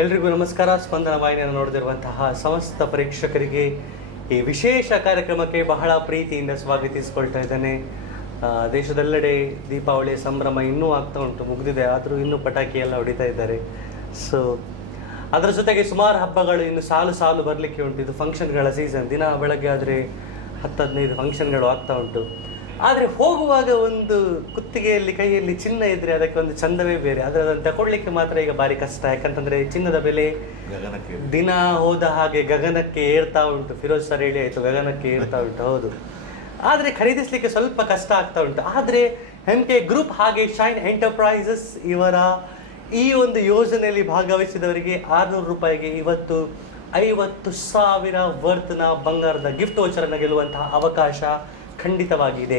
ಎಲ್ರಿಗೂ ನಮಸ್ಕಾರ. ಸ್ಪಂದನ ವಾಹಿನಿಯನ್ನು ನೋಡದಿರುವಂತಹ ಸಮಸ್ತ ಪ್ರೇಕ್ಷಕರಿಗೆ ಈ ವಿಶೇಷ ಕಾರ್ಯಕ್ರಮಕ್ಕೆ ಬಹಳ ಪ್ರೀತಿಯಿಂದ ಸ್ವಾಗತಿಸಿಕೊಳ್ತಾ ಇದ್ದೇನೆ. ದೇಶದೆಲ್ಲೆಡೆ ದೀಪಾವಳಿಯ ಸಂಭ್ರಮ ಇನ್ನೂ ಆಗ್ತಾ ಉಂಟು, ಮುಗಿದಿದೆ, ಆದರೂ ಇನ್ನೂ ಪಟಾಕಿ ಎಲ್ಲ ಹೊಡಿತಾ ಇದ್ದಾರೆ. ಸೊ ಅದರ ಜೊತೆಗೆ ಸುಮಾರು ಹಬ್ಬಗಳು ಇನ್ನು ಸಾಲು ಸಾಲು ಬರಲಿಕ್ಕೆ ಉಂಟು. ಇದು ಫಂಕ್ಷನ್ಗಳ ಸೀಸನ್. ದಿನ ಬೆಳಗ್ಗೆ ಆದರೆ 10-15 ಫಂಕ್ಷನ್ಗಳು ಆಗ್ತಾ ಉಂಟು. ಆದರೆ ಹೋಗುವಾಗ ಒಂದು ಕುತ್ತಿಗೆಯಲ್ಲಿ ಕೈಯಲ್ಲಿ ಚಿನ್ನ ಇದ್ದರೆ ಅದಕ್ಕೆ ಒಂದು ಚಂದವೇ ಬೇರೆ. ಆದರೆ ಅದನ್ನು ತಗೊಳ್ಳಿಕ್ಕೆ ಮಾತ್ರ ಈಗ ಭಾರಿ ಕಷ್ಟ. ಯಾಕಂತಂದರೆ ಚಿನ್ನದ ಬೆಲೆ ದಿನ ಹೋದ ಹಾಗೆ ಗಗನಕ್ಕೆ ಏರ್ತಾ ಉಂಟು. ಫಿರೋಜ್ ಸರ್ ಹೇಳಿ ಆಯಿತು, ಗಗನಕ್ಕೆ ಏರ್ತಾ ಉಂಟು. ಹೌದು, ಆದರೆ ಖರೀದಿಸಲಿಕ್ಕೆ ಸ್ವಲ್ಪ ಕಷ್ಟ ಆಗ್ತಾ ಉಂಟು. ಆದರೆ MK ಗ್ರೂಪ್ ಹಾಗೆ ಶೈನ್ ಎಂಟರ್ಪ್ರೈಸಸ್ ಇವರ ಈ ಒಂದು ಯೋಜನೆಯಲ್ಲಿ ಭಾಗವಹಿಸಿದವರಿಗೆ 600 ರೂಪಾಯಿಗೆ ಇವತ್ತು 50,000 ವರ್ತ್ನ ಬಂಗಾರದ ಗಿಫ್ಟ್ ವೋಚರನ್ನು ಗೆಲ್ಲುವಂತಹ ಅವಕಾಶ ಖಂಡಿತವಾಗಿದೆ.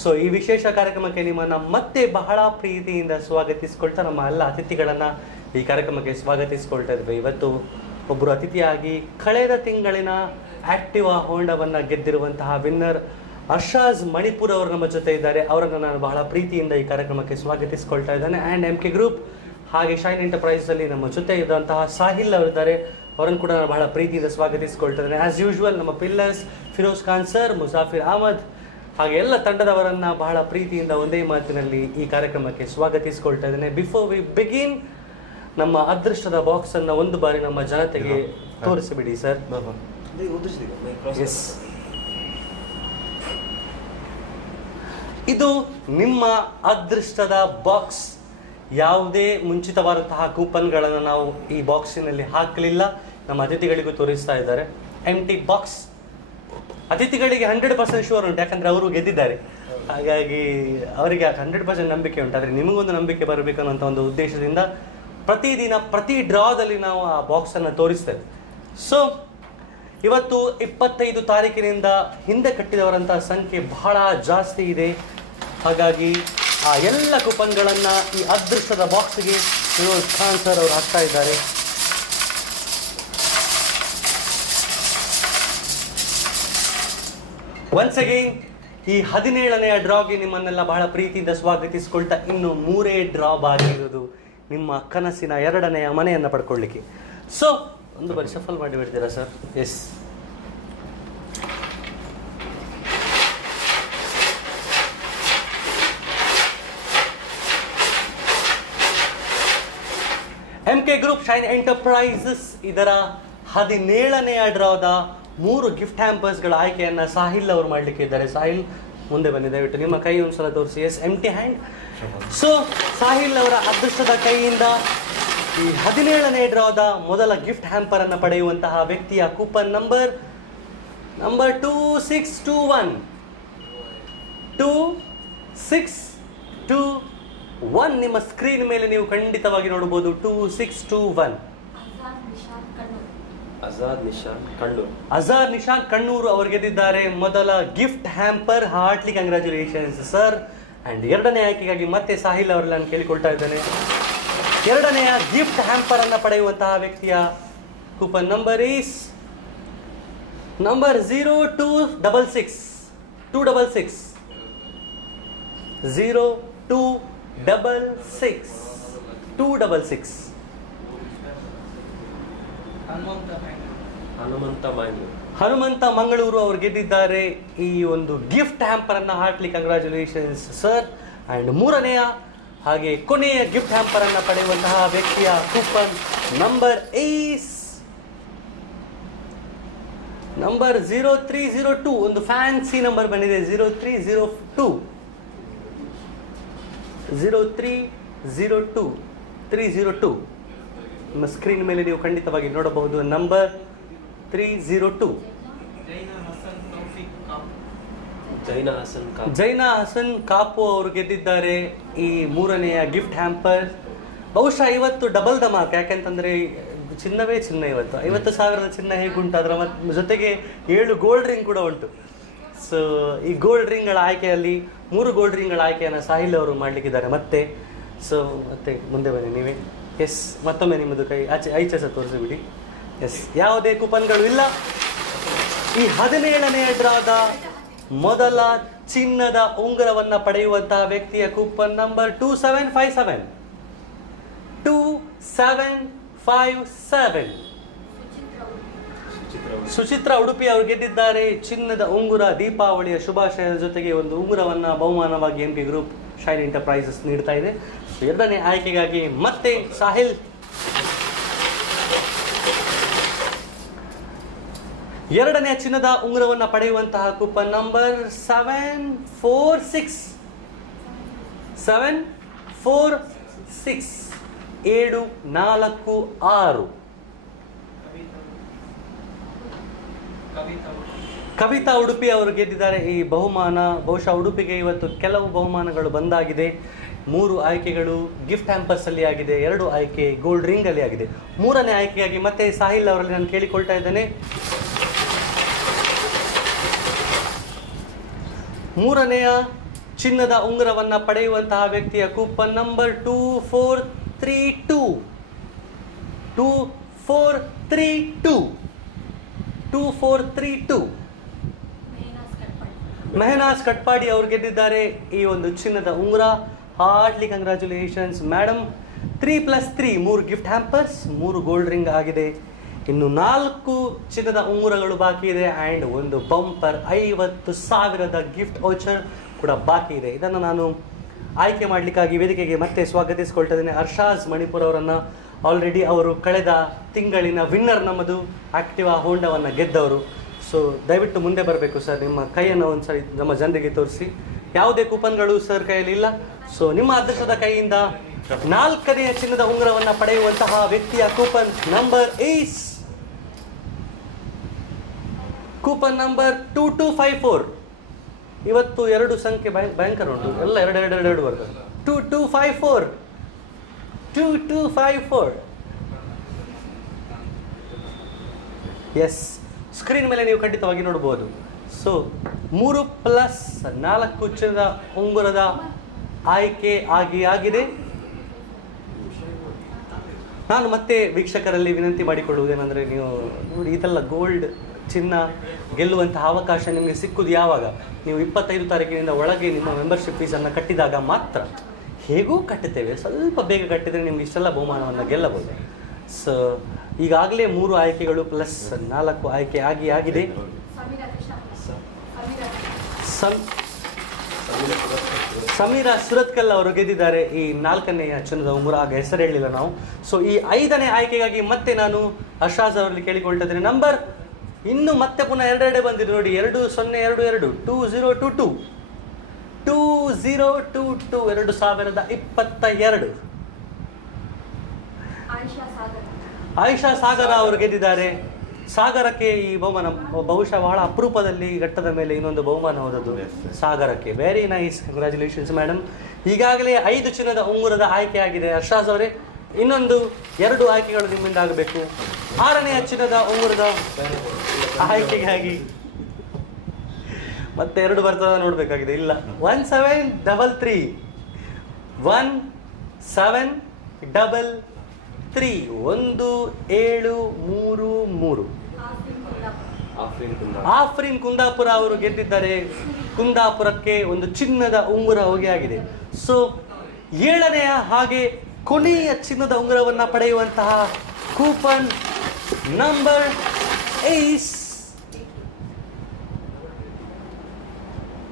ಸೊ ಈ ವಿಶೇಷ ಕಾರ್ಯಕ್ರಮಕ್ಕೆ ನಿಮ್ಮನ್ನು ಮತ್ತೆ ಬಹಳ ಪ್ರೀತಿಯಿಂದ ಸ್ವಾಗತಿಸ್ಕೊಳ್ತಾ ನಮ್ಮ ಎಲ್ಲ ಅತಿಥಿಗಳನ್ನು ಈ ಕಾರ್ಯಕ್ರಮಕ್ಕೆ ಸ್ವಾಗತಿಸ್ಕೊಳ್ತಾ ಇದ್ವಿ. ಇವತ್ತು ಒಬ್ಬರು ಅತಿಥಿಯಾಗಿ ಕಳೆದ ತಿಂಗಳಿನ ಆಕ್ಟಿವಾ ಹೋಂಡಾವನ್ನು ಗೆದ್ದಿರುವಂತಹ ವಿನ್ನರ್ ಅರ್ಷಾಜ್ ಮಣಿಪುರ್ ಅವರು ನಮ್ಮ ಜೊತೆ ಇದ್ದಾರೆ. ಅವರನ್ನು ನಾನು ಬಹಳ ಪ್ರೀತಿಯಿಂದ ಈ ಕಾರ್ಯಕ್ರಮಕ್ಕೆ ಸ್ವಾಗತಿಸ್ಕೊಳ್ತಾ ಇದ್ದೇನೆ. ಆ್ಯಂಡ್ MK ಗ್ರೂಪ್ ಹಾಗೆ ಶೈನ್ ಎಂಟರ್ಪ್ರೈಸಲ್ಲಿ ನಮ್ಮ ಜೊತೆ ಇದ್ದಂತಹ ಸಾಹಿಲ್ ಅವರಿದ್ದಾರೆ. ಅವರನ್ನು ಕೂಡ ನಾನು ಬಹಳ ಪ್ರೀತಿಯಿಂದ ಸ್ವಾಗತಿಸ್ಕೊಳ್ತಾ ಇದ್ದೇನೆ. ಆ್ಯಸ್ ಯೂಶುವಲ್ ನಮ್ಮ ಪಿಲ್ಲರ್ಸ್ ಫಿರೋಜ್ ಖಾನ್ ಸರ್, ಮುಸಾಫಿರ್ ಅಹಮದ್ ಹಾಗೆ ಎಲ್ಲ ತಂಡದವರನ್ನು ಬಹಳ ಪ್ರೀತಿಯಿಂದ ಒಂದೇ ಮಾತಿನಲ್ಲಿ ಈ ಕಾರ್ಯಕ್ರಮಕ್ಕೆ ಸ್ವಾಗತಿಸ್ಕೊಳ್ತಾ ಇದ್ದೇನೆ. ಬಿಫೋರ್ ವಿ ಬಿಗಿನ್, ನಮ್ಮ ಅದೃಷ್ಟದ ಬಾಕ್ಸನ್ನು ಒಂದು ಬಾರಿ ನಮ್ಮ ಜನತೆಗೆ ತೋರಿಸಿಬಿಡಿ ಸರ್. ಎಸ್, ಇದು ನಿಮ್ಮ ಅದೃಷ್ಟದ ಬಾಕ್ಸ್. ಯಾವುದೇ ಮುಂಚಿತವಾದಂತಹ ಕೂಪನ್ಗಳನ್ನು ನಾವು ಈ ಬಾಕ್ಸಿನಲ್ಲಿ ಹಾಕಲಿಲ್ಲ. ನಮ್ಮ ಅತಿಥಿಗಳಿಗೂ ತೋರಿಸ್ತಾ ಇದ್ದಾರೆ. ಎಂಟಿ ಬಾಕ್ಸ್. ಅತಿಥಿಗಳಿಗೆ 100% ಶೂರ್ ಉಂಟು, ಯಾಕಂದರೆ ಅವರು ಗೆದ್ದಿದ್ದಾರೆ. ಹಾಗಾಗಿ ಅವರಿಗೆ 100% ನಂಬಿಕೆ ಉಂಟು. ಆದರೆ ನಿಮಗೊಂದು ನಂಬಿಕೆ ಬರಬೇಕು ಅನ್ನೋಂಥ ಒಂದು ಉದ್ದೇಶದಿಂದ ಪ್ರತಿದಿನ ಪ್ರತಿ ಡ್ರಾದಲ್ಲಿ ನಾವು ಆ ಬಾಕ್ಸನ್ನು ತೋರಿಸ್ತೇವೆ. ಸೊ ಇವತ್ತು 25 ತಾರೀಕಿನಿಂದ ಹಿಂದೆ ಕಟ್ಟಿದವರಂಥ ಸಂಖ್ಯೆ ಬಹಳ ಜಾಸ್ತಿ ಇದೆ. ಹಾಗಾಗಿ ಆ ಎಲ್ಲ ಕೂಪನ್ಗಳನ್ನು ಈ ಅದೃಷ್ಟದ ಬಾಕ್ಸ್ಗೆ ಫಿರೋಜ್ ಖಾನ್ ಸರ್ ಅವರು ಹಾಕ್ತಾ ಇದ್ದಾರೆ. ಒನ್ಸ್ ಅಗೈನ್ ಈ 17ನೆಯ ಡ್ರಾಗೆ ನಿಮ್ಮನ್ನೆಲ್ಲ ಬಹಳ ಪ್ರೀತಿಯಿಂದ ಸ್ವಾಗತಿಸ್ಕೊಳ್ತಾ ಇನ್ನು 3 ಡ್ರಾ ಬಾಗಿರುವುದು ನಿಮ್ಮ ಕನಸಿನ 2ನೆಯ ಮನೆಯನ್ನು ಪಡ್ಕೊಳ್ಳಿಕ್ಕೆ. ಸೊ ಒಂದು ಬಾರಿ ಶಫಲ್ ಮಾಡಿ ಬಿಡ್ತೀರಾ sir? Yes, MK group Shine Enterprises ಇದರ 17ನೆಯ ಡ್ರಾದ 3 ಗಿಫ್ಟ್ ಹ್ಯಾಂಪರ್ಸ್ಗಳ ಆಯ್ಕೆಯನ್ನು ಸಾಹಿಲ್ ಅವರು ಮಾಡಲಿಕ್ಕೆ ಇದ್ದಾರೆ. ಸಾಹಿಲ್ ಮುಂದೆ ಬನ್ನಿ ದಯವಿಟ್ಟು, ನಿಮ್ಮ ಕೈ ಒಂದ್ಸಲ ತೋರಿಸಿ. ಎಸ್, ಎಂಟಿ ಹ್ಯಾಂಡ್. ಸೊ ಸಾಹಿಲ್ ಅವರ ಅದೃಷ್ಟದ ಕೈಯಿಂದ ಈ 17ನೇ ಡ್ರಾದ ಮೊದಲ ಗಿಫ್ಟ್ ಹ್ಯಾಂಪರನ್ನು ಪಡೆಯುವಂತಹ ವ್ಯಕ್ತಿಯ ಕೂಪನ್ ನಂಬರ್ 2621 2621. ನಿಮ್ಮ ಸ್ಕ್ರೀನ್ ಮೇಲೆ ನೀವು ಖಂಡಿತವಾಗಿ ನೋಡಬಹುದು. 2621 ಅಜಾದ್ ನಿಶಾಂತ್ ಕಣ್ಣೂರು ಅವರು ಗೆದ್ದಿದ್ದಾರೆ ಮೊದಲ gift hamper. Heartly congratulations sir. And 2ನೇ ಆಯ್ಕೆಗಾಗಿ ಮತ್ತೆ ಸಾಹಿಲ್ ಅವರಲ್ಲಿ ನಾನು ಕೇಳಿಕೊಳ್ತಾ ಇದ್ದೇನೆ. 2ನೆಯ ಗಿಫ್ಟ್ ಹ್ಯಾಂಪರ್ ಅನ್ನು ಪಡೆಯುವಂತಹ ವ್ಯಕ್ತಿಯ coupon number is number 0266 266 Hanumantha Mangaluru ಅವರು ಗೆದ್ದಿದ್ದಾರೆ ಈ ಒಂದು ಗಿಫ್ಟ್ ಹ್ಯಾಂಪರ್ ಅನ್ನು. Heartly congratulations sir. ಆ್ಯಂಡ್ 3ನೆಯ ಹಾಗೆ ಕೊನೆಯ ಗಿಫ್ಟ್ ಹ್ಯಾಂಪರ್ ಅನ್ನು ಪಡೆಯುವಂತಹ ವ್ಯಕ್ತಿಯ ಕೂಪನ್ ನಂಬರ್ ಈಸ್ ನಂಬರ್ 0302. ಒಂದು ಫ್ಯಾನ್ಸಿ ನಂಬರ್ ಬಂದಿದೆ, 0302. ನಿಮ್ಮ ಸ್ಕ್ರೀನ್ ಮೇಲೆ ನೀವು ಖಂಡಿತವಾಗಿ ನೋಡಬಹುದು. ನಂಬರ್ 302 ಜೈನಾ ಹಸನ್ ಕಾಪು ಅವರು ಗೆದ್ದಿದ್ದಾರೆ ಈ 3ನೆಯ ಗಿಫ್ಟ್ ಹ್ಯಾಂಪರ್. ಬಹುಶಃ ಇವತ್ತು ಡಬಲ್ ಧಮಾಕ್. ಯಾಕೆಂತಂದರೆ ಚಿನ್ನವೇ ಚಿನ್ನ. ಇವತ್ತು 50,000ದ ಚಿನ್ನ ಹೇಗುಂಟು, ಅದರ ಜೊತೆಗೆ 7 ಗೋಲ್ಡ್ ರಿಂಗ್ ಕೂಡ ಉಂಟು. ಸೊ ಈ ಗೋಲ್ಡ್ ರಿಂಗ್ಗಳ ಆಯ್ಕೆಯಲ್ಲಿ 3 ಗೋಲ್ಡ್ ರಿಂಗ್ಗಳ ಆಯ್ಕೆಯನ್ನು ಸಾಹಿಲ್ ಅವರು ಮಾಡಲಿಕ್ಕಿದ್ದಾರೆ ಮತ್ತೆ. ಸೊ ಮತ್ತೆ ಮುಂದೆ ಬನ್ನಿ ನೀವೇ. ಎಸ್, ಮತ್ತೊಮ್ಮೆ ನಿಮ್ಮದು ಕೈ ಐಚೆ ಸಹ ತೋರಿಸಿಬಿಡಿ. ಎಸ್, ಯಾವುದೇ ಕೂಪನ್ಗಳು ಇಲ್ಲ. ಈ 17ನೇ ಡ್ರಾದ ಮೊದಲ ಚಿನ್ನದ ಉಂಗುರವನ್ನು ಪಡೆಯುವಂತಹ ವ್ಯಕ್ತಿಯ ಕೂಪನ್ ನಂಬರ್ 2757 57. ಸುಚಿತ್ರಾ ಉಡುಪಿ ಅವರು ಗೆದ್ದಿದ್ದಾರೆ ಚಿನ್ನದ ಉಂಗುರ. ದೀಪಾವಳಿಯ ಶುಭಾಶಯದ ಜೊತೆಗೆ ಒಂದು ಉಂಗುರವನ್ನು ಬಹುಮಾನವಾಗಿ MK ಗ್ರೂಪ್ ಶೈನ್ ಎಂಟರ್ಪ್ರೈಸಸ್ ನೀಡ್ತಾ ಇದೆ. ಎರಡನೇ ಆಯ್ಕೆಗಾಗಿ ಮತ್ತೆ ಸಾಹಿಲ್. ಎರಡನೇ ಚಿನ್ನದ ಉಂಗುರವನ್ನು ಪಡೆಯುವಂತಹ ಕೂಪನ್ ನಂಬರ್ 746 746. ಕವಿತಾ ಉಡುಪಿ ಅವರು ಗೆದ್ದಿದ್ದಾರೆ ಈ ಬಹುಮಾನ. ಬಹುಶಃ ಉಡುಪಿಗೆ ಇವತ್ತು ಕೆಲವು ಬಹುಮಾನಗಳು ಬಂದಾಗಿದೆ. 3 ಆಯ್ಕೆಗಳು ಗಿಫ್ಟ್ ಹ್ಯಾಂಪರ್ಸ್ ಅಲ್ಲಿ ಆಗಿದೆ, 2 ಆಯ್ಕೆ ಗೋಲ್ಡ್ ರಿಂಗ್ ಅಲ್ಲಿ ಆಗಿದೆ. ಮೂರನೇ ಆಯ್ಕೆಯಾಗಿ ಮತ್ತೆ ಸಾಹಿಲ್ ಅವರಲ್ಲಿ ನಾನು ಕೇಳಿಕೊಳ್ತಾ ಇದ್ದೇನೆ. ಮೂರನೆಯ ಚಿನ್ನದ ಉಂಗುರವನ್ನು ಪಡೆಯುವಂತಹ ವ್ಯಕ್ತಿಯ ಕೂಪನ್ ನಂಬರ್ 2432. ಮೆಹನಾಸ್ ಕಟ್ಪಾಡಿ ಅವರು ಗೆದ್ದಿದ್ದಾರೆ ಈ ಒಂದು ಚಿನ್ನದ ಉಂಗುರ. Heartly congratulations madam. 3+3 3 gift hampers, 3 gold ring ಆಗಿದೆ. ಇನ್ನು 4 ಚಿನ್ನದ ಉಂಗುರಗಳು ಬಾಕಿ ಇದೆ ಆ್ಯಂಡ್ ಒಂದು ಬಂಪರ್ 50,000ದ ಗಿಫ್ಟ್ ವೌಚರ್ ಕೂಡ ಬಾಕಿ ಇದೆ. ಇದನ್ನು ನಾನು ಆಯ್ಕೆ ಮಾಡಲಿಕ್ಕಾಗಿ ವೇದಿಕೆಗೆ ಮತ್ತೆ ಸ್ವಾಗತಿಸಿಕೊಳ್ತಾ ಇದ್ದೇನೆ ಅರ್ಷಾಜ್ ಮಣಿಪುರ್ ಅವರನ್ನು. ಆಲ್ರೆಡಿ ಅವರು ಕಳೆದ ತಿಂಗಳಿನ ವಿನ್ನರ್ ನಮ್ಮದು ಆಕ್ಟಿವಾ ಹೋಂಡಾವನ್ನು ಗೆದ್ದವರು. ಸೊ ದಯವಿಟ್ಟು ಮುಂದೆ ಬರಬೇಕು ಸರ್, ನಿಮ್ಮ ಕೈಯನ್ನು ಒಂದು ಸರಿ ನಮ್ಮ ಜನರಿಗೆ ತೋರಿಸಿ. ಯಾವುದೇ ಕೂಪನ್ಗಳು ಸರ್ ಕೈಯಲ್ಲಿ ಇಲ್ಲ. ಸೊ ನಿಮ್ಮ ಅದೃಷ್ಟದ ಕೈಯಿಂದ 4ನೇ ಚಿನ್ನದ ಉಂಗುರವನ್ನು ಪಡೆಯುವಂತಹ ವ್ಯಕ್ತಿಯ coupon number is coupon number 2254. ಇವತ್ತು 2 ಸಂಖ್ಯೆ ಭಯಂಕರ ಉಂಟು, ಎಲ್ಲ 2 ಬರ್ತದೆ. 2254. ಎಸ್, ಸ್ಕ್ರೀನ್ ಮೇಲೆ ನೀವು ಖಂಡಿತವಾಗಿ ನೋಡ್ಬೋದು. ಸೊ 3+4 ಚಿನ್ನದ ಉಂಗುರದ ಆಯ್ಕೆ ಆಗಿದೆ. ನಾನು ಮತ್ತೆ ವೀಕ್ಷಕರಲ್ಲಿ ವಿನಂತಿ ಮಾಡಿಕೊಳ್ಳುವುದೇನೆಂದರೆ, ನೀವು ನೋಡಿ ಇದೆಲ್ಲ ಗೋಲ್ಡ್ ಚಿನ್ನ ಗೆಲ್ಲುವಂತಹ ಅವಕಾಶ ನಿಮಗೆ ಸಿಕ್ಕುವುದು ಯಾವಾಗ? ನೀವು 25 ತಾರೀಕಿನಿಂದ ಒಳಗೆ ನಿಮ್ಮ ಮೆಂಬರ್ಶಿಪ್ ಫೀಸನ್ನು ಕಟ್ಟಿದಾಗ ಮಾತ್ರ. ಹೇಗೂ ಕಟ್ಟುತ್ತೇವೆ, ಸ್ವಲ್ಪ ಬೇಗ ಕಟ್ಟಿದರೆ ನಿಮ್ಗೆ ಇಷ್ಟೆಲ್ಲ ಬಹುಮಾನವನ್ನು ಗೆಲ್ಲಬಹುದು. ಸೊ ಈಗಾಗಲೇ 3 ಆಯ್ಕೆಗಳು ಪ್ಲಸ್ 4 ಆಯ್ಕೆ ಆಗಿದೆ. ಸಮೀರಾ ಸುರತ್ಕಲ್ ಅವರು ಗೆದ್ದಿದ್ದಾರೆ ಈ 4ನೇಯ ಚಿನ್ನದ ಉಂಗುರ. ಆಗ ಹೆಸರು ಹೇಳಿಲ್ಲ ನಾವು. ಸೊ ಈ 5ನೇ ಆಯ್ಕೆಗಾಗಿ ಮತ್ತೆ ನಾನು ಅರ್ಷಾಜ್ ಅವರಲ್ಲಿ ಕೇಳಿಕೊಳ್ತಾ ಇದ್ದೇನೆ. ನಂಬರ್ ಇನ್ನು ಮತ್ತೆ ಪುನಃ 2 ಬಂದಿದೆ ನೋಡಿ. 2022 2022 ಆಯಿಷಾ ಸಾಗರ ಅವರು ಗೆದ್ದಿದ್ದಾರೆ. ಸಾಗರಕ್ಕೆ ಈ ಬಹುಮಾನ ಬಹುಶಃ ಬಹಳ ಅಪರೂಪದಲ್ಲಿ ಘಟ್ಟದ ಮೇಲೆ ಇನ್ನೊಂದು ಬಹುಮಾನ ಹೋದದ್ದು ಸಾಗರಕ್ಕೆ. Very nice, congratulations madam. ಈಗಾಗಲೇ 5 ಚಿನ್ನದ ಉಂಗುರದ ಆಯ್ಕೆ ಆಗಿದೆ. ಅರ್ಷಾಜ್ ಅವರೇ, ಇನ್ನೊಂದು 2 ಆಯ್ಕೆಗಳು ನಿಮ್ಮಿಂದ ಆಗಬೇಕು. 6ನೇ ಚಿನ್ನದ ಉಂಗುರದ ಆಯ್ಕೆಗಾಗಿ ಮತ್ತೆ 2 ಬರ್ತದ ನೋಡ್ಬೇಕಾಗಿದೆ. ಇಲ್ಲ, 1733 1733. ಆಫ್ರೀನ್ ಕುಂದಾಪುರ ಅವರು ಗೆದ್ದಿದ್ದಾರೆ. ಕುಂದಾಪುರಕ್ಕೆ ಒಂದು ಚಿನ್ನದ ಉಂಗುರ ಹೋಗಿ ಆಗಿದೆ. ಸೊ 7ನೇಯ ಹಾಗೆ ಕೊನೆಯ ಚಿನ್ನದ ಉಂಗುರವನ್ನು ಪಡೆಯುವಂತಹ ಕೂಪನ್ ನಂಬರ್ ಈಸ್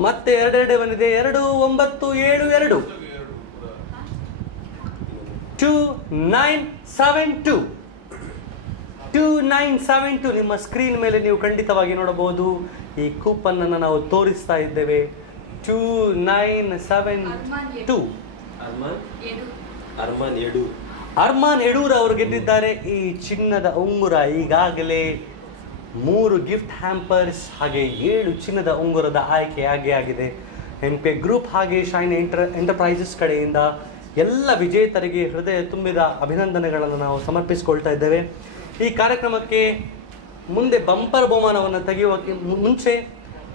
ಮತ್ತೆ 2 ಬಂದಿದೆ. 2972 2972. ನಿಮ್ಮ ಸ್ಕ್ರೀನ್ ಮೇಲೆ ನೀವು ಖಂಡಿತವಾಗಿ ನೋಡಬಹುದು. ಈ ಕೂಪನ್ ಅನ್ನು ನಾವು ತೋರಿಸ್ತಾ ಇದ್ದೇವೆ. 2972. ಅರ್ಮಾನ್ ಯಡೂರ್ ಅವರು ಗೆದ್ದಿದ್ದಾರೆ ಈ ಚಿನ್ನದ ಉಂಗುರ. ಈಗಾಗಲೇ 3 ಗಿಫ್ಟ್ ಹ್ಯಾಂಪರ್ಸ್ ಹಾಗೆ 7 ಚಿನ್ನದ ಉಂಗುರದ ಆಯ್ಕೆ ಆಗಿದೆ. MK ಗ್ರೂಪ್ ಹಾಗೆ ಶೈನ್ ಎಂಟರ್ಪ್ರೈಸಸ್ ಕಡೆಯಿಂದ ಎಲ್ಲ ವಿಜೇತರಿಗೆ ಹೃದಯ ತುಂಬಿದ ಅಭಿನಂದನೆಗಳನ್ನು ನಾವು ಸಮರ್ಪಿಸಿಕೊಳ್ತಾ ಇದ್ದೇವೆ. ಈ ಕಾರ್ಯಕ್ರಮಕ್ಕೆ ಮುಂದೆ ಬಂಪರ್ ಬಹುಮಾನವನ್ನು ತೆಗೆಯುವಕ್ಕೆ ಮುಂಚೆ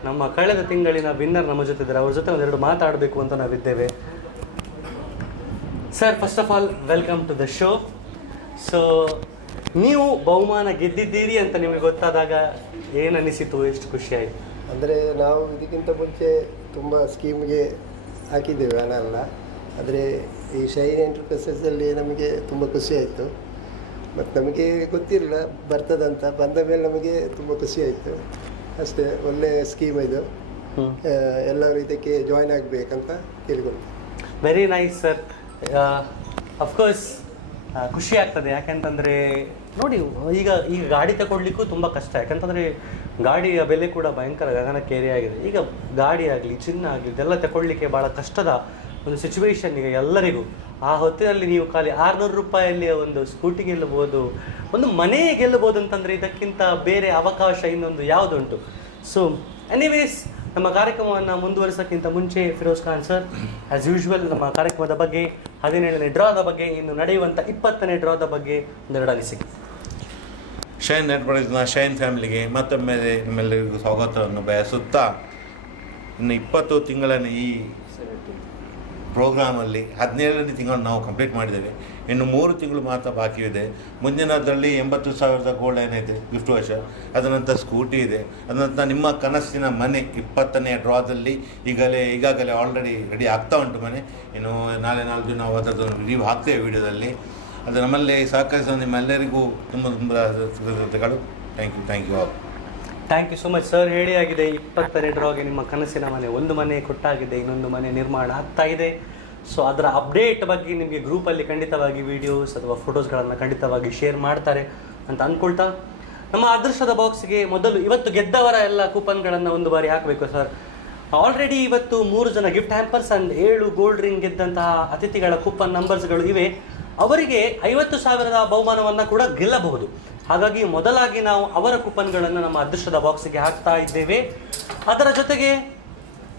ನಮ್ಮ ಕಳೆದ ತಿಂಗಳಿನ ವಿನ್ನರ್ ನಮ್ಮ ಜೊತೆ ಇದ್ದಾರೆ. ಅವ್ರ ಜೊತೆ ಒಂದೆರಡು ಮಾತಾಡಬೇಕು ಅಂತ ನಾವಿದ್ದೇವೆ. Sir, first of all welcome to the show. So ನೀವು ಬಹುಮಾನ ಗೆದ್ದಿದ್ದೀರಿ ಅಂತ ನಿಮಗೆ ಗೊತ್ತಾದಾಗ ಏನು ಅನಿಸಿತು, ಎಷ್ಟು ಖುಷಿ ಆಯಿತು? ಅಂದರೆ ನಾವು ಇದಕ್ಕಿಂತ ಮುಂಚೆ ತುಂಬ ಸ್ಕೀಮ್ಗೆ ಹಾಕಿದ್ದೇವೆ ಹಣ ಎಲ್ಲ. ಆದರೆ ಈ ಶೈನ್ ಎಂಟರ್ಪ್ರೈಸಸಲ್ಲಿ ನಮಗೆ ತುಂಬ ಖುಷಿ ಆಯಿತು. ಮತ್ತು ನಮಗೆ ಗೊತ್ತಿರಲಿಲ್ಲ ಬರ್ತದಂತ, ಬಂದ ಮೇಲೆ ನಮಗೆ ತುಂಬ ಖುಷಿ ಆಯಿತು ಅಷ್ಟೇ. ಒಳ್ಳೆಯ ಸ್ಕೀಮ್ ಇದು, ಎಲ್ಲರೂ ಇದಕ್ಕೆ ಜಾಯ್ನ್ ಆಗಬೇಕಂತ ಕೇಳಿಕೊಳ್ತೀನಿ. Very nice sir. ಅಫ್ಕೋರ್ಸ್ ಖುಷಿ ಆಗ್ತದೆ, ಯಾಕೆಂತಂದರೆ ನೋಡಿ ಈಗ ಗಾಡಿ ತಗೊಳ್ಲಿಕ್ಕೂ ತುಂಬ ಕಷ್ಟ, ಯಾಕಂತಂದರೆ ಗಾಡಿಯ ಬೆಲೆ ಕೂಡ ಭಯಂಕರ ಗಗನಕ್ಕೇರಿ ಆಗಿದೆ. ಈಗ ಗಾಡಿ ಆಗಲಿ ಚಿನ್ನ ಆಗಲಿ ಇದೆಲ್ಲ ತಗೊಳ್ಳಿಕ್ಕೆ ಭಾಳ ಕಷ್ಟದ ಒಂದು ಸಿಚುವೇಶನ್ ಈಗ ಎಲ್ಲರಿಗೂ. ಆ ಹೊತ್ತಿನಲ್ಲಿ ನೀವು ಖಾಲಿ 600 ರೂಪಾಯಲ್ಲಿ ಒಂದು ಸ್ಕೂಟಿ ಗೆಲ್ಲಬಹುದು, ಒಂದು ಮನೆ ಗೆಲ್ಲಬಹುದು ಅಂತಂದರೆ ಇದಕ್ಕಿಂತ ಬೇರೆ ಅವಕಾಶ ಇನ್ನೊಂದು ಯಾವುದುಂಟು? ಸೊ ಎನಿವೇಸ್, ನಮ್ಮ ಕಾರ್ಯಕ್ರಮವನ್ನು ಮುಂದುವರಿಸೋಕ್ಕಿಂತ ಮುಂಚೆ Firoz Khan sir, as usual ನಮ್ಮ ಕಾರ್ಯಕ್ರಮದ ಬಗ್ಗೆ, 17ನೇ ಡ್ರಾದ ಬಗ್ಗೆ, ಇನ್ನು ನಡೆಯುವಂಥ 20ನೇ ಡ್ರಾದ ಬಗ್ಗೆ ಒಂದೆರಡು ಅನಿಸಿಕೆ. ಶೈನ್ ನೆಟ್ವರ್ಕ್ನ ಶೈನ್ ಫ್ಯಾಮಿಲಿಗೆ ಮತ್ತೊಮ್ಮೆ ನಿಮ್ಮೆಲ್ಲರಿಗೂ ಸ್ವಾಗತವನ್ನು ಬಯಸುತ್ತಾ, ಇನ್ನು 20 ತಿಂಗಳನ್ನು ಈ ಪ್ರೋಗ್ರಾಮಲ್ಲಿ 17ನೇ ತಿಂಗಳು ನಾವು ಕಂಪ್ಲೀಟ್ ಮಾಡಿದ್ದೇವೆ. ಇನ್ನು 3 ತಿಂಗಳು ಮಾತ್ರ ಬಾಕಿ ಇದೆ. ಮುಂದಿನದರಲ್ಲಿ 80,000 ಗೋಲ್ಡ್ ಏನಿದೆ ಗಿಫ್ಟ್ ವೋಚರ್, ಅದರ ನಂತರ ಸ್ಕೂಟಿ ಇದೆ, ಅದರ ನಂತರ ನಿಮ್ಮ ಕನಸಿನ ಮನೆ 20ನೇ ಡ್ರಾದಲ್ಲಿ ಈಗಾಗಲೇ ಆಲ್ರೆಡಿ ರೆಡಿ ಆಗ್ತಾ ಉಂಟು ಮನೆ. ಇನ್ನು ನಾಳೆ ದಿನ ನಾವು ಅದರದ್ದು ರಿವ್ಯೂ ಹಾಕ್ತೇವೆ ವಿಡಿಯೋದಲ್ಲಿ. ಅದು ನಮ್ಮಲ್ಲಿ ಸಹಕರಿಸೋ ನಿಮ್ಮೆಲ್ಲರಿಗೂ ತುಂಬ ಕೃತಜ್ಞತೆಗಳು. Thank you all. Thank you so much sir. ಹೇಳಿ ಆಗಿದೆ 20ನೇ ಡ್ರಾಗೆ ನಿಮ್ಮ ಕನಸಿನ ಮನೆ, ಒಂದು ಮನೆ ಕೊಟ್ಟಾಗಿದೆ, ಇನ್ನೊಂದು ಮನೆ ನಿರ್ಮಾಣ ಆಗ್ತಾ ಇದೆ. ಸೊ ಅದರ ಅಪ್ಡೇಟ್ ಬಗ್ಗೆ ನಿಮಗೆ ಗ್ರೂಪಲ್ಲಿ ಖಂಡಿತವಾಗಿ ವಿಡಿಯೋಸ್ ಅಥವಾ ಫೋಟೋಸ್ಗಳನ್ನು ಖಂಡಿತವಾಗಿ ಶೇರ್ ಮಾಡ್ತಾರೆ ಅಂತ ಅಂದ್ಕೊಳ್ತಾ, ನಮ್ಮ ಅದೃಷ್ಟದ ಬಾಕ್ಸ್ಗೆ ಮೊದಲು ಇವತ್ತು ಗೆದ್ದವರ ಎಲ್ಲ ಕೂಪನ್ಗಳನ್ನು ಒಂದು ಬಾರಿ ಹಾಕಬೇಕು ಸರ್. ಆಲ್ರೆಡಿ ಇವತ್ತು 3 ಜನ gift hampers and 7 gold ring ಗೆದ್ದಂತಹ ಅತಿಥಿಗಳ ಕೂಪನ್ ನಂಬರ್ಸ್ಗಳು ಇವೆ. ಅವರಿಗೆ 50,000 ಬಹುಮಾನವನ್ನು ಕೂಡ ಗೆಲ್ಲಬಹುದು. ಹಾಗಾಗಿ ಮೊದಲಾಗಿ ನಾವು ಅವರ ಕೂಪನ್ಗಳನ್ನು ನಮ್ಮ ಅದೃಷ್ಟದ ಬಾಕ್ಸಿಗೆ ಹಾಕ್ತಾ ಇದ್ದೇವೆ. ಅದರ ಜೊತೆಗೆ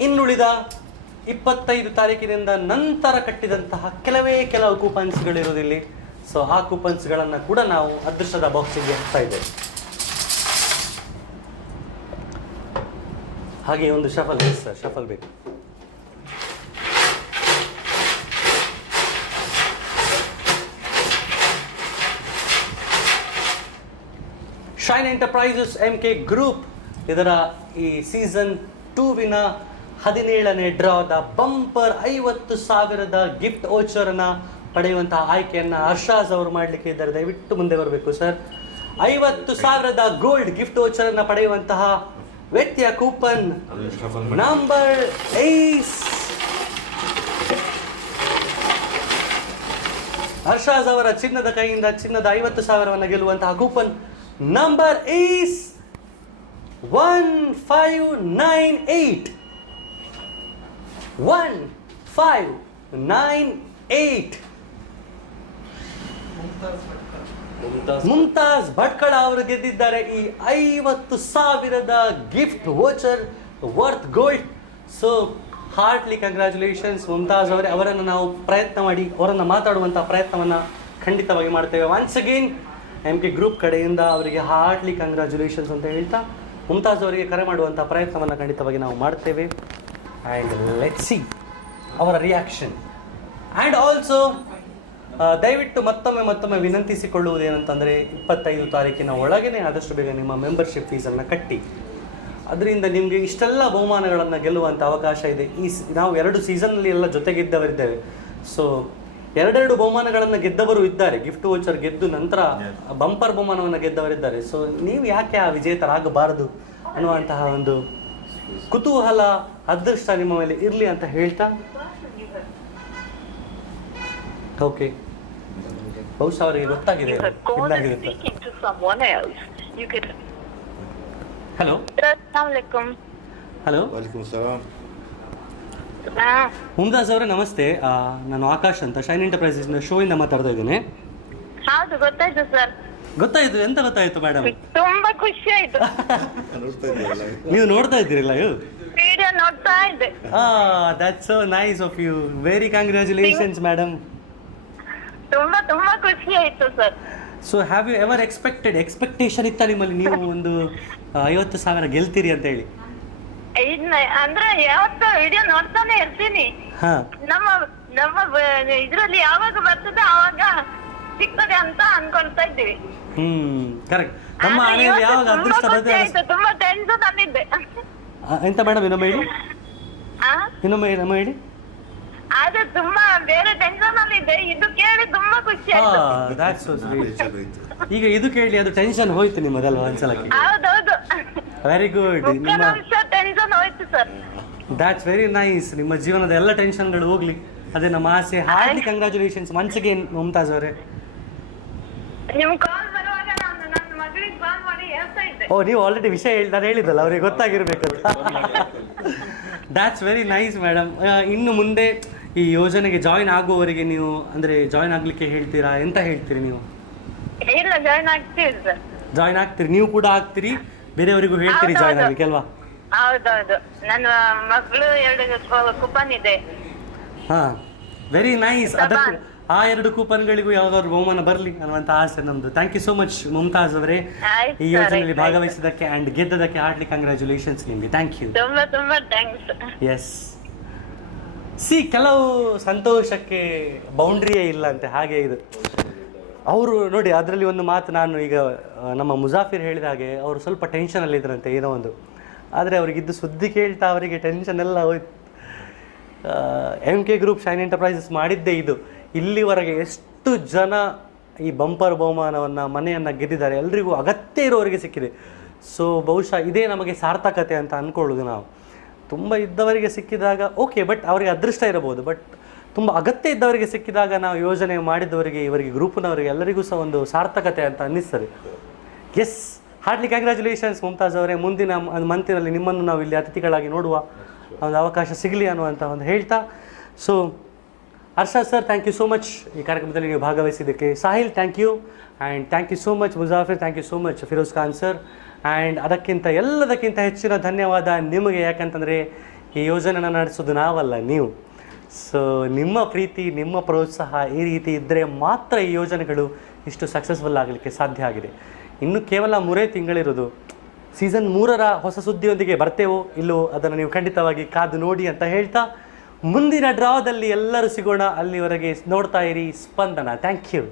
ಇನ್ನುಳಿದ 25 ತಾರೀಕಿನಿಂದ ನಂತರ ಕಟ್ಟಿದಂತಹ ಕೆಲವು ಕೂಪನ್ಸ್ಗಳಿರೋದಿಲ್ಲ. ಸೊ ಆ ಕೂಪನ್ಸ್ಗಳನ್ನು ಕೂಡ ನಾವು ಅದೃಷ್ಟದ ಬಾಕ್ಸಿಗೆ ಹಾಕ್ತಾ ಇದ್ದೇವೆ. ಹಾಗೆ ಒಂದು ಶಫಲ್ ಸರ್, ಶಫಲ್ ಬೇಕು. ಶೈನ್ ಎಂಟರ್ಪ್ರೈಸಸ್ MK ಗ್ರೂಪ್ ಇದರ ಈ ಸೀಸನ್ 2ವಿನ 17ನೇ ಡ್ರಾದ ಬಂಪರ್ 50,000 ಗಿಫ್ಟ್ ವೋಚರನ್ನು ಪಡೆಯುವಂತಹ ಆಯ್ಕೆಯನ್ನು ಹರ್ಷಾಜ್ ಅವರು ಮಾಡಲಿಕ್ಕೆ ಇದ್ದಾರೆ. ದಯವಿಟ್ಟು ಮುಂದೆ ಬರಬೇಕು ಸರ್. 50,000 ಗೋಲ್ಡ್ ಗಿಫ್ಟ್ ವೋಚರನ್ನು ಪಡೆಯುವಂತಹ ವ್ಯಕ್ತಿಯ ಕೂಪನ್ ನಂಬರ್ 8. ಹರ್ಷಾಜ್ ಅವರ ಚಿನ್ನದ ಕೈಯಿಂದ ಚಿನ್ನದ 50,000 ಗೆಲ್ಲುವಂತಹ coupon number is 1598. 1598. Mumtaz Bhatkal ಅವರು ಗೆದ್ದಿದ್ದಾರೆ ಈ 50,000 gift voucher worth gold. So heartly congratulations Mumtaz ಅವರೇ. ಅವರನ್ನು ನಾವು ಪ್ರಯತ್ನ ಮಾಡಿ ಅವರನ್ನು ಮಾತಾಡುವಂಥ ಪ್ರಯತ್ನವನ್ನು ಖಂಡಿತವಾಗಿ ಮಾಡ್ತೇವೆ. ಒನ್ಸ್ ಅಗೇನ್ MK ಗ್ರೂಪ್ ಕಡೆಯಿಂದ ಅವರಿಗೆ ಹಾರ್ಟ್ಲಿ ಕಂಗ್ರ್ಯಾಚುಲೇಷನ್ಸ್ ಅಂತ ಹೇಳ್ತಾ, ಮುಮ್ತಾಜ್ ಅವರಿಗೆ ಕರೆ ಮಾಡುವಂಥ ಪ್ರಯತ್ನವನ್ನು ಖಂಡಿತವಾಗಿ ನಾವು ಮಾಡ್ತೇವೆ. ಆ್ಯಂಡ್ ಲೆಟ್ಸ್ ಸಿ ಅವರ ರಿಯಾಕ್ಷನ್. ಆ್ಯಂಡ್ ಆಲ್ಸೋ ದಯವಿಟ್ಟು ಮತ್ತೊಮ್ಮೆ ವಿನಂತಿಸಿಕೊಳ್ಳುವುದೇನಂತಂದರೆ 25 ತಾರೀಕಿನ ಒಳಗೇ ಆದಷ್ಟು ಬೇಗ ನಿಮ್ಮ ಮೆಂಬರ್ಶಿಪ್ ಫೀಸನ್ನು ಕಟ್ಟಿ. ಅದರಿಂದ ನಿಮಗೆ ಇಷ್ಟೆಲ್ಲ ಬಹುಮಾನಗಳನ್ನು ಗೆಲ್ಲುವಂಥ ಅವಕಾಶ ಇದೆ. ನಾವು 2 ಸೀಸನ್ನಲ್ಲಿ ಎಲ್ಲ ಜೊತೆಗಿದ್ದವರಿದ್ದೇವೆ. ಸೊ 2 ಬಹುಮಾನಗಳನ್ನು ಗೆದ್ದವರು ಇದ್ದಾರೆ. ಗಿಫ್ಟ್ ವೋಚರ್ ಗೆದ್ದು ನಂತರ ಬಂಪರ್ ಬಹುಮಾನವನ್ನು ಗೆದ್ದವರಿದ್ದಾರೆ. ಸೊ ನೀವು ಯಾಕೆ ಆ ವಿಜೇತರಾಗಬಾರದು ಅನ್ನುವಂತಹ ಒಂದು ಕುತೂಹಲ, ಅದೃಷ್ಟ ನಿಮ್ಮ ಮೇಲೆ ಇರಲಿ ಅಂತ ಹೇಳ್ತಾ, ಓಕೆ ಬಹುಶಃ ಅವರಿಗೆ ಗೊತ್ತಾಗಿದೆ. ಹಲೋ ಹಲೋ ಮುಮ್ತಾಜ್ ಅವರೇ ನಮಸ್ತೆ. ನಾನು ಆಕಾಶ್ ಅಂತ ಶೈನ್ ಎಂಟರ್ಪ್ರೈಸಸ್ ಶೋ ಇಂದ ಮಾತಾಡ್ತಾ ಇದ್ದೇನೆ. ಹೌದು, ಗೊತ್ತಾಯ್ತು ಸರ್. ಗೊತ್ತಾಯ್ತು? ಎಂತ ಗೊತ್ತಾಯ್ತು ಮೇಡಮ್? ತುಂಬಾ ಖುಷಿ ಆಯ್ತು. ನೀವು ನೋಡ್ತಾ ಇದ್ದೀರಲ್ಲ? ವಿಡಿಯೋ ನೋಡ್ತಾ ಇದ್ದೆ. That's so nice of you. Very congratulations madam. ತುಂಬಾ ಖುಷಿ ಆಯ್ತು sir. So have you ever expectation ಇತ್ತ ನಿಮ್ಮಲ್ಲಿ ನೀವು ಒಂದು 50,000 ಗೆಲ್ತೀರಿ ಅಂತ ಹೇಳಿ? ಅಂದ್ರೆ ಯಾವತ್ತು ವಿಡಿಯೋ ನೋಡ್ತಾನೆ ಇರ್ತೀನಿ. ನಮ್ಮ ಇದ್ರಲ್ಲಿ ಯಾವಾಗ ಬರ್ತದೆ ಆವಾಗ ಸಿಗ್ತದೆ ಅಂತ ಅನ್ಕೊಳ್ತಾ ಇದ್ದೀವಿ. ಕರೆಕ್ಟ್. ನಮ್ಮ ಮನೆಯಲ್ಲಿ ಯಾವಾಗ ಅದೃಷ್ಟ ಬರ್ತದೆ. ತುಂಬಾ ಟೆನ್ಷನ್ ತಂದಿದ್ದೆ. ಎಂತ ಮೇಡಮ್ ಇನ್ನೊಮ್ಮೆ ಹೇಳಿ? ಆದ್ರೆ ತುಂಬಾ ಬೇರೆ ಟೆನ್ಷನ್ ಅಲ್ಲಿ ಇದೆ. ಇದು ಕೇಳಿ ತುಂಬಾ ಖುಷಿ ಆಯ್ತು. that's so sweet. ಈಗ ಇದು ಕೇಳಿ ಅದು ಟೆನ್ಷನ್ ಹೋಯ್ತು ನಿಮ್ಮದಲ್ವಾ ಒಂದ್ಸಲಕ್ಕೆ? ಹೌದೌದು, ವೆರಿ ಗುಡ್. ನಿಮ್ಮ ಟೆನ್ಷನ್ ಹೋಯ್ತು ಸರ್. That's very nice. ನಿಮ್ಮ ಜೀವನದ ಎಲ್ಲ ಟೆನ್ಷನ್ಗಳು ಹೋಗ್ಲಿ, ಅದೇ ನಮ್ಮ ಆಸೆ. Heartly congratulations once again Mumtaz ಅವರೇ. ನಿಮ್ ಕಾಲ್ ಬರುವಾಗ ನಾನು ನನ್ನ ಮಗಳಿಗೆ ಕಾಲ್ ಮಾಡಿ ಹೇಳ್ತಾ ಇದ್ದೆ. ಓ, ನೀವು ಆಲ್ರೆಡಿ ವಿಷಯ ನಾನು ಹೇಳಿದ್ದಲ್ಲ, ಅವ್ರಿಗೆ ಗೊತ್ತಾಗಿರ್ಬೇಕು. That's very nice madam. ಇನ್ನು ಮುಂದೆ ಈ ಯೋಜನೆಗೆ ಜಾಯಿನ್ ಆಗುವವರಿಗೆ ನೀವು ಅಂದರೆ ಜಾಯಿನ್ ಆಗ್ಲಿಕ್ಕೆ ಹೇಳ್ತೀರಾ, ಎಂತ ಹೇಳ್ತೀರಿ ನೀವು? ಇಲ್ಲ, ಜಾಯಿನ್ ಆಗ್ತೀವಿ ಸರ್. ಜಾಯಿನ್ ಆಗ್ತೀರಿ, ನೀವು ಕೂಡ ಆಗ್ತೀರಿ, ಬೇರೆಯವರಿಗೂ ಹೇಳ್ತೀರಿ ಜಾಯಿನ್ ಆಗ್ಲಿಕ್ಕೆ ಅಲ್ವಾ? ಹೌದೌದು, ನನ್ನ ಮಗಳು 2 ಕೂಪನ್ ಇದೆ. ಹಾ, ವೆರಿ ನೈಸ್. ಅದಕ್ಕೆ ಆ 2 ಕೂಪನ್ಗಳಿಗೂ ಯಾವ್ದಾದ್ರು ಬಹುಮಾನ ಬರಲಿ ಅನ್ನುವಂಥ ಆಸೆ ನಮ್ದು. Thank you so much Mumtaz ಅವರೇ, ಈ ಯೋಜನೆಯಲ್ಲಿ ಭಾಗವಹಿಸಿದ್ದಕ್ಕೆ ಅಂಡ್ ಗೆದ್ದದಕ್ಕೆ ಹಾರ್ಟ್ಲಿ ಕಂಗ್ರ್ಯಾಚುಲೇಷನ್ಸ್ ನಿಮಗೆ. Thank you. ತುಂಬಾ ತುಂಬಾ ಥ್ಯಾಂಕ್ಸ್. ಎಸ್, ಕೆಲವು ಸಂತೋಷಕ್ಕೆ ಬೌಂಡ್ರಿಯೇ ಇಲ್ಲ ಅಂತೆ, ಹಾಗೆ ಇದು. ಅವರು ನೋಡಿ, ಅದರಲ್ಲಿ ಒಂದು ಮಾತು ನಾನು ಈಗ ನಮ್ಮ ಮುಜಾಫಿರ್ ಹೇಳಿದ ಹಾಗೆ, ಅವರು ಸ್ವಲ್ಪ ಟೆನ್ಷನಲ್ಲಿ ಇದ್ರಂತೆ ಏನೋ ಒಂದು, ಆದರೆ ಅವರಿಗಿದ್ದು ಸುದ್ದಿ ಕೇಳ್ತಾ ಅವರಿಗೆ ಟೆನ್ಷನ್ ಎಲ್ಲ ಹೋಯ್ತು. MK ಗ್ರೂಪ್ ಶೈನ್ ಎಂಟರ್ಪ್ರೈಸಸ್ ಮಾಡಿದ್ದೇ ಇದು. ಇಲ್ಲಿವರೆಗೆ ಎಷ್ಟು ಜನ ಈ ಬಂಪರ್ ಬಹುಮಾನವನ್ನು, ಮನೆಯನ್ನು ಗೆದ್ದಿದ್ದಾರೆ, ಎಲ್ರಿಗೂ ಅಗತ್ಯ ಇರೋರಿಗೆ ಸಿಕ್ಕಿದೆ. ಸೊ ಬಹುಶಃ ಇದೇ ನಮಗೆ ಸಾರ್ಥಕತೆ ಅಂತ ಅಂದ್ಕೊಳ್ಳೋದು ನಾವು. ತುಂಬ ಇದ್ದವರಿಗೆ ಸಿಕ್ಕಿದಾಗ ಓಕೆ, ಬಟ್ ಅವರಿಗೆ ಅದೃಷ್ಟ ಇರಬಹುದು, ಬಟ್ ತುಂಬ ಅಗತ್ಯ ಇದ್ದವರಿಗೆ ಸಿಕ್ಕಿದಾಗ ನಾವು ಯೋಜನೆ ಮಾಡಿದವರಿಗೆ, ಇವರಿಗೆ ಗ್ರೂಪ್ನವರಿಗೆ ಎಲ್ಲರಿಗೂ ಸಹ ಒಂದು ಸಾರ್ಥಕತೆ ಅಂತ ಅನ್ನಿಸ್ತದೆ. ಎಸ್, ಹಾರ್ಟ್ಲಿ ಕಂಗ್ರ್ಯಾಚುಲೇಷನ್ಸ್ ಮುಮ್ತಾಜ್ ಅವರೇ. ಮುಂದಿನ ಮಂತಿನಲ್ಲಿ ನಿಮ್ಮನ್ನು ನಾವು ಇಲ್ಲಿ ಅತಿಥಿಗಳಾಗಿ ನೋಡುವ ಒಂದು ಅವಕಾಶ ಸಿಗಲಿ ಅನ್ನುವಂಥ ಒಂದು ಹೇಳ್ತಾ, so Arshad sir, thank you so much ಈ ಕಾರ್ಯಕ್ರಮದಲ್ಲಿ ನೀವು ಭಾಗವಹಿಸಿದ್ದಕ್ಕೆ. Sahil, thank you, and thank you so much Mujafir, thank you so much Firoz Khan sir. And ಅದಕ್ಕಿಂತ ಎಲ್ಲದಕ್ಕಿಂತ ಹೆಚ್ಚಿನ ಧನ್ಯವಾದ ನಿಮಗೆ, ಯಾಕಂತಂದರೆ ಈ ಯೋಜನೆನ ನಡೆಸೋದು ನಾವಲ್ಲ, ನೀವು. ಸೊ ನಿಮ್ಮ ಪ್ರೀತಿ, ನಿಮ್ಮ ಪ್ರೋತ್ಸಾಹ ಈ ರೀತಿ ಇದ್ದರೆ ಮಾತ್ರ ಈ ಯೋಜನೆಗಳು ಇಷ್ಟು ಸಕ್ಸಸ್ಫುಲ್ ಆಗಲಿಕ್ಕೆ ಸಾಧ್ಯ ಆಗಿದೆ. ಇನ್ನು ಕೇವಲ 3 ತಿಂಗಳಿರೋದು. ಸೀಸನ್ 3ರ ಹೊಸ ಸುದ್ದಿಯೊಂದಿಗೆ ಬರ್ತೇವೋ ಇಲ್ಲೋ ಅದನ್ನು ನೀವು ಖಂಡಿತವಾಗಿ ಕಾದು ನೋಡಿ ಅಂತ ಹೇಳ್ತಾ, ಮುಂದಿನ ಡ್ರಾದಲ್ಲಿ ಎಲ್ಲರೂ ಸಿಗೋಣ. ಅಲ್ಲಿವರೆಗೆ ನೋಡ್ತಾ ಇರಿ ಸ್ಪಂದನ. Thank you.